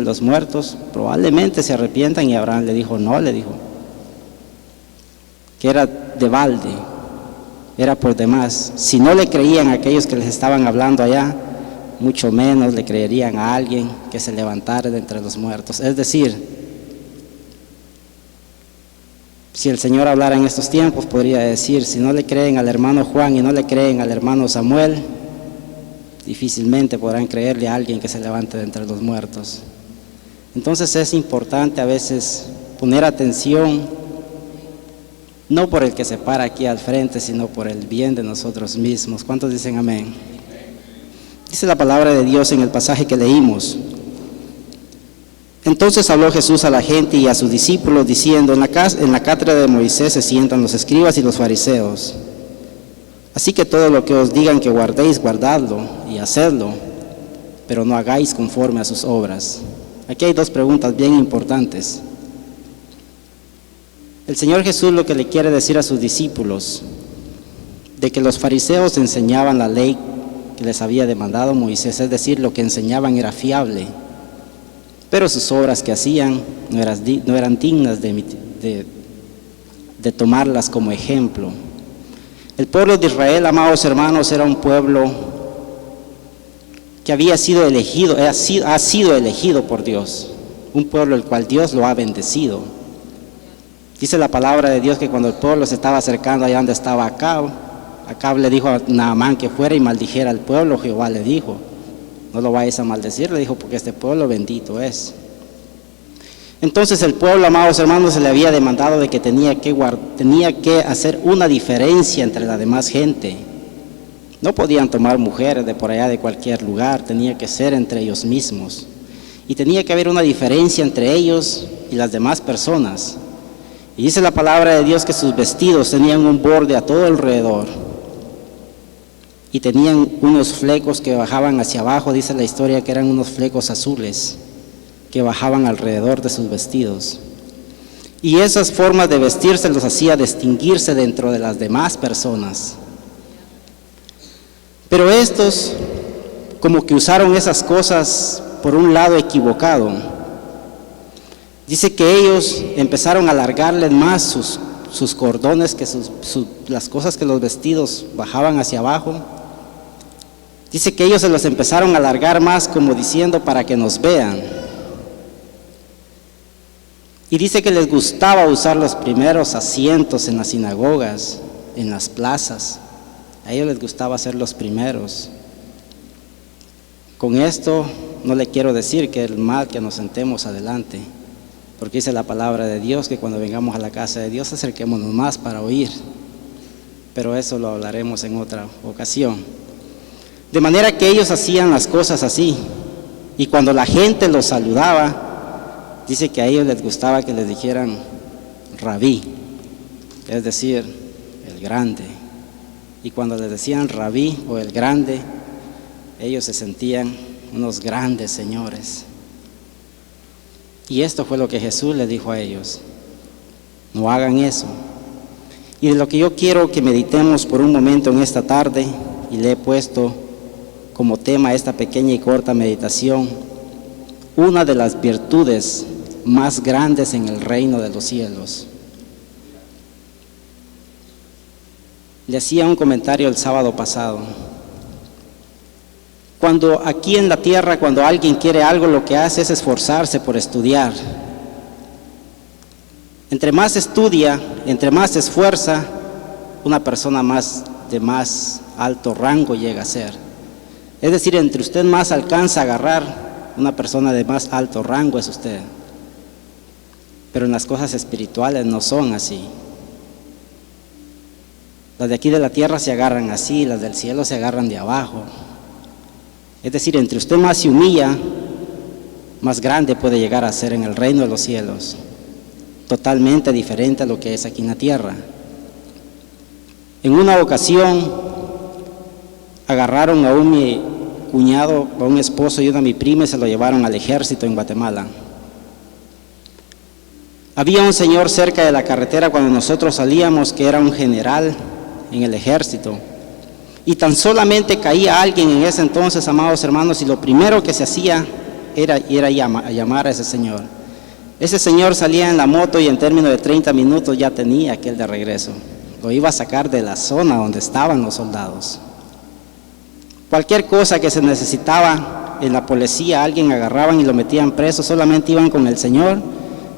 los muertos probablemente se arrepientan, y Abraham le dijo, no, le dijo, que era de balde, era por demás. Si no le creían a aquellos que les estaban hablando allá, mucho menos le creerían a alguien que se levantara de entre los muertos. Es decir, si el Señor hablara en estos tiempos, podría decir, si no le creen al hermano Juan y no le creen al hermano Samuel, difícilmente podrán creerle a alguien que se levante de entre los muertos. Entonces es importante a veces poner atención, no por el que se para aquí al frente, sino por el bien de nosotros mismos. ¿Cuántos dicen amén? Dice la palabra de Dios en el pasaje que leímos. Entonces habló Jesús a la gente y a sus discípulos diciendo, en la cátedra de Moisés se sientan los escribas y los fariseos. Así que todo lo que os digan que guardéis, guardadlo y hacedlo, pero no hagáis conforme a sus obras. Aquí hay dos preguntas bien importantes. El Señor Jesús lo que le quiere decir a sus discípulos, de que los fariseos enseñaban la ley que les había demandado Moisés, es decir, lo que enseñaban era fiable, pero sus obras que hacían no eran dignas de tomarlas como ejemplo. El pueblo de Israel, amados hermanos, era un pueblo que había sido elegido, ha sido elegido por Dios, un pueblo el cual Dios lo ha bendecido. Dice la palabra de Dios que cuando el pueblo se estaba acercando allá donde estaba Acab le dijo a Naamán que fuera y maldijera al pueblo. Jehová le dijo, no lo vayas a maldecir, le dijo, porque este pueblo bendito es. Entonces el pueblo, amados hermanos, se le había demandado de que tenía que hacer una diferencia entre la demás gente. No podían tomar mujeres de por allá de cualquier lugar, tenía que ser entre ellos mismos. Y tenía que haber una diferencia entre ellos y las demás personas. Y dice la palabra de Dios que sus vestidos tenían un borde a todo alrededor. Y tenían unos flecos que bajaban hacia abajo, dice la historia que eran unos flecos azules que bajaban alrededor de sus vestidos. Y esas formas de vestirse los hacía distinguirse dentro de las demás personas. Pero estos como que usaron esas cosas por un lado equivocado. Dice que ellos empezaron a alargarles más sus cordones, que las cosas que los vestidos bajaban hacia abajo. Dice que ellos se los empezaron a alargar más, como diciendo, para que nos vean. Y dice que les gustaba usar los primeros asientos en las sinagogas, en las plazas. A ellos les gustaba ser los primeros. Con esto no le quiero decir que es mal que nos sentemos adelante, porque dice la palabra de Dios que cuando vengamos a la casa de Dios acerquémonos más para oír, pero eso lo hablaremos en otra ocasión. De manera que ellos hacían las cosas así, y cuando la gente los saludaba, dice que a ellos les gustaba que les dijeran rabí, es decir, el grande. Y cuando les decían rabí o el grande, ellos se sentían unos grandes señores. Y esto fue lo que Jesús les dijo a ellos: no hagan eso. Y de lo que yo quiero que meditemos por un momento en esta tarde, y le he puesto como tema esta pequeña y corta meditación, una de las virtudes más grandes en el reino de los cielos. Le hacía un comentario el sábado pasado. Cuando aquí en la tierra, cuando alguien quiere algo, lo que hace es esforzarse por estudiar. Entre más estudia, entre más se esfuerza, una persona de más alto rango llega a ser. Es decir, entre usted más alcanza a agarrar, una persona de más alto rango es usted. Pero en las cosas espirituales no son así. Las de aquí de la tierra se agarran así, las del cielo se agarran de abajo. Es decir, entre usted más se humilla, más grande puede llegar a ser en el reino de los cielos. Totalmente diferente a lo que es aquí en la tierra. En una ocasión agarraron a mi cuñado, a un esposo y una a mi prima, y se lo llevaron al ejército en Guatemala. Había un señor cerca de la carretera cuando nosotros salíamos que era un general en el ejército. Y tan solamente caía alguien en ese entonces, amados hermanos, y lo primero que se hacía ir a llamar a ese señor. Ese señor salía en la moto y en términos de 30 minutos ya tenía aquel de regreso. Lo iba a sacar de la zona donde estaban los soldados. Cualquier cosa que se necesitaba en la policía, alguien agarraban y lo metían preso, solamente iban con el señor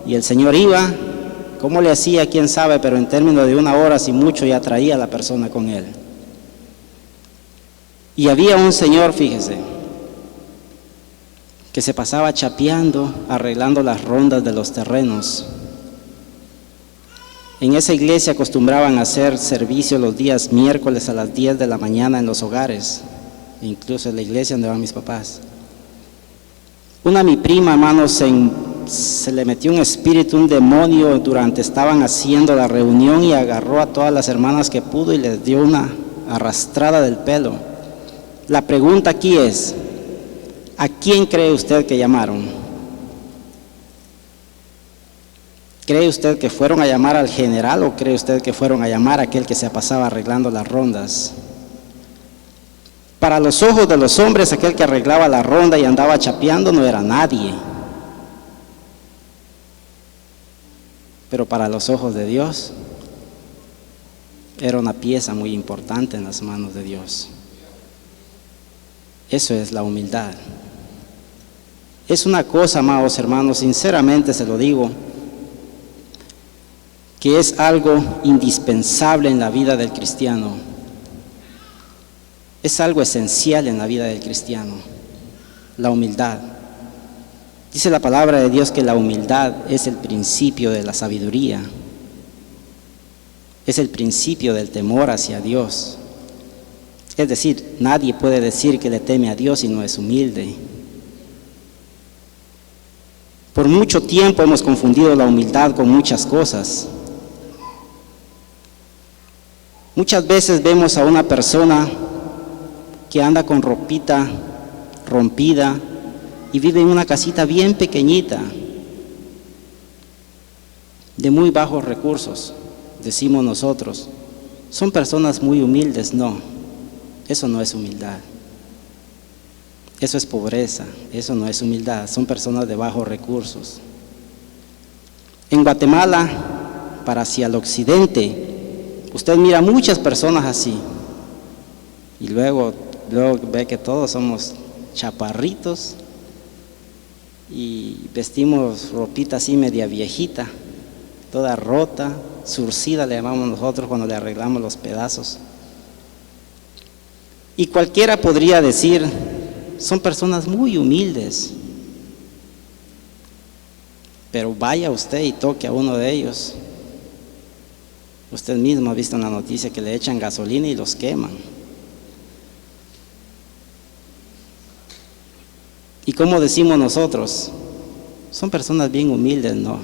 y el señor iba. ¿Cómo le hacía? Quién sabe, pero en términos de 1 hora, si mucho, ya traía a la persona con él. Y había un señor, fíjese, que se pasaba chapeando, arreglando las rondas de los terrenos. En esa iglesia acostumbraban a hacer servicio los días miércoles a las 10 de la mañana en los hogares, incluso en la iglesia donde van mis papás. Mi prima, hermanos, se le metió un espíritu, un demonio, estaban haciendo la reunión y agarró a todas las hermanas que pudo y les dio una arrastrada del pelo. La pregunta aquí es, ¿a quién cree usted que llamaron? ¿Cree usted que fueron a llamar al general o cree usted que fueron a llamar a aquel que se pasaba arreglando las rondas? Para los ojos de los hombres, aquel que arreglaba la ronda y andaba chapeando no era nadie. Pero para los ojos de Dios, era una pieza muy importante en las manos de Dios. Eso es la humildad. Es una cosa, amados hermanos, sinceramente se lo digo, que es algo indispensable en la vida del cristiano. Es algo esencial en la vida del cristiano, la humildad. Dice la palabra de Dios que la humildad es el principio de la sabiduría, es el principio del temor hacia Dios. Es decir, nadie puede decir que le teme a Dios si no es humilde. Por mucho tiempo hemos confundido la humildad con muchas cosas. Muchas veces vemos a una persona que anda con ropita rompida y vive en una casita bien pequeñita, de muy bajos recursos, decimos nosotros. Son personas muy humildes. No, eso no es humildad. Eso es pobreza, eso no es humildad, son personas de bajos recursos. En Guatemala, para hacia el occidente, usted mira muchas personas así, y luego ve que todos somos chaparritos y vestimos ropita así media viejita, toda rota, surcida le llamamos nosotros cuando le arreglamos los pedazos. Y cualquiera podría decir, son personas muy humildes, pero vaya usted y toque a uno de ellos. Usted mismo ha visto en la noticia que le echan gasolina y los queman. ¿Y cómo decimos nosotros? Son personas bien humildes. No.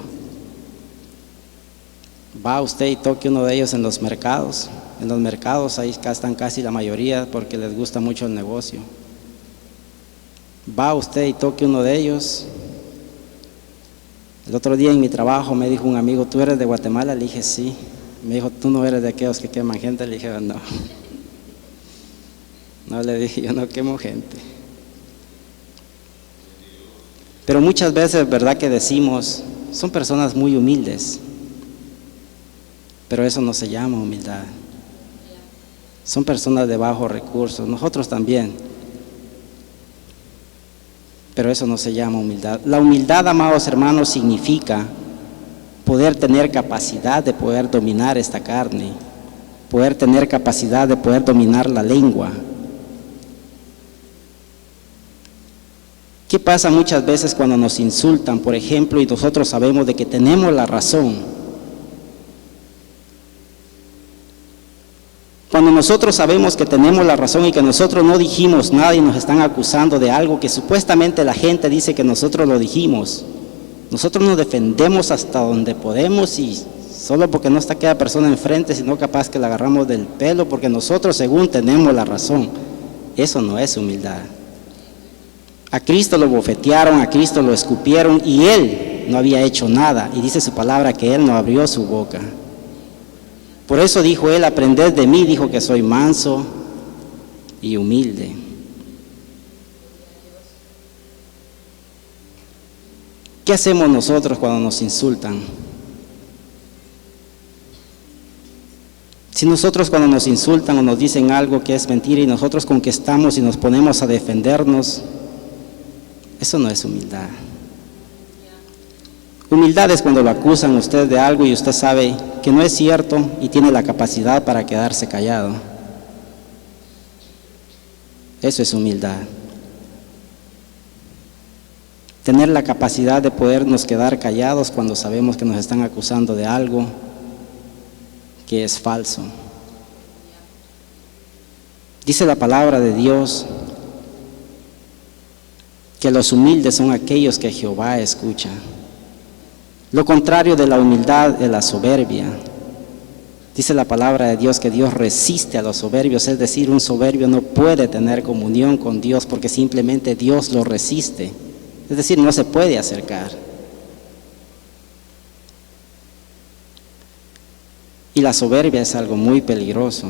Va usted y toque uno de ellos en los mercados. En los mercados ahí están casi la mayoría porque les gusta mucho el negocio. Va usted y toque uno de ellos. El otro día en mi trabajo me dijo un amigo, ¿tú eres de Guatemala? Le dije, sí. Me dijo, ¿tú no eres de aquellos que queman gente? Le dije, no. No, le dije, yo no quemo gente. Pero muchas veces, ¿verdad que decimos? Son personas muy humildes. Pero eso no se llama humildad. Son personas de bajos recursos, nosotros también. Pero eso no se llama humildad. La humildad, amados hermanos, significa poder tener capacidad de poder dominar esta carne, poder tener capacidad de poder dominar la lengua. ¿Qué pasa muchas veces cuando nos insultan, por ejemplo, y nosotros sabemos de que tenemos la razón? Cuando nosotros sabemos que tenemos la razón y que nosotros no dijimos nada y nos están acusando de algo que supuestamente la gente dice que nosotros lo dijimos, nosotros nos defendemos hasta donde podemos y solo porque no está aquella persona enfrente, sino capaz que la agarramos del pelo porque nosotros según tenemos la razón. Eso no es humildad. A Cristo lo bofetearon, a Cristo lo escupieron y Él no había hecho nada y dice su palabra que Él no abrió su boca. Por eso dijo Él, aprended de mí, dijo que soy manso y humilde. ¿Qué hacemos nosotros cuando nos insultan? Si nosotros cuando nos insultan o nos dicen algo que es mentira y nosotros contestamos y nos ponemos a defendernos, eso no es humildad. Humildad es cuando lo acusan a usted de algo y usted sabe que no es cierto y tiene la capacidad para quedarse callado. Eso es humildad. Tener la capacidad de podernos quedar callados cuando sabemos que nos están acusando de algo que es falso. Dice la palabra de Dios que los humildes son aquellos que Jehová escucha. Lo contrario de la humildad es la soberbia. Dice la palabra de Dios que Dios resiste a los soberbios, es decir, un soberbio no puede tener comunión con Dios porque simplemente Dios lo resiste. Es decir, no se puede acercar. Y la soberbia es algo muy peligroso.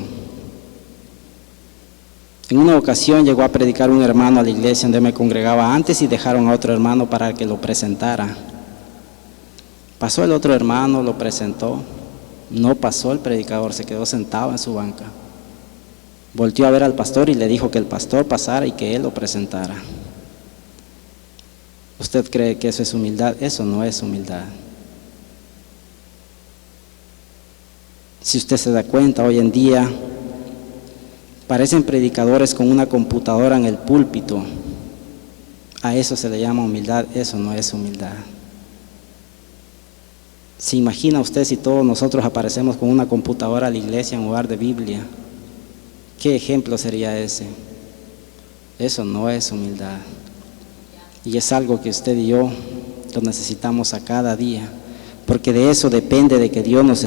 En una ocasión llegó a predicar un hermano a la iglesia donde me congregaba antes y dejaron a otro hermano para que lo presentara. Pasó el otro hermano, lo presentó. No pasó el predicador, se quedó sentado en su banca. Volteó a ver al pastor y le dijo que el pastor pasara y que él lo presentara. ¿Usted cree que eso es humildad? Eso no es humildad. Si usted se da cuenta, hoy en día parecen predicadores con una computadora en el púlpito. A eso se le llama humildad, eso no es humildad. ¿Se imagina usted si todos nosotros aparecemos con una computadora a la iglesia en lugar de Biblia? ¿Qué ejemplo sería ese? Eso no es humildad. Y es algo que usted y yo lo necesitamos a cada día, porque de eso depende de que Dios nos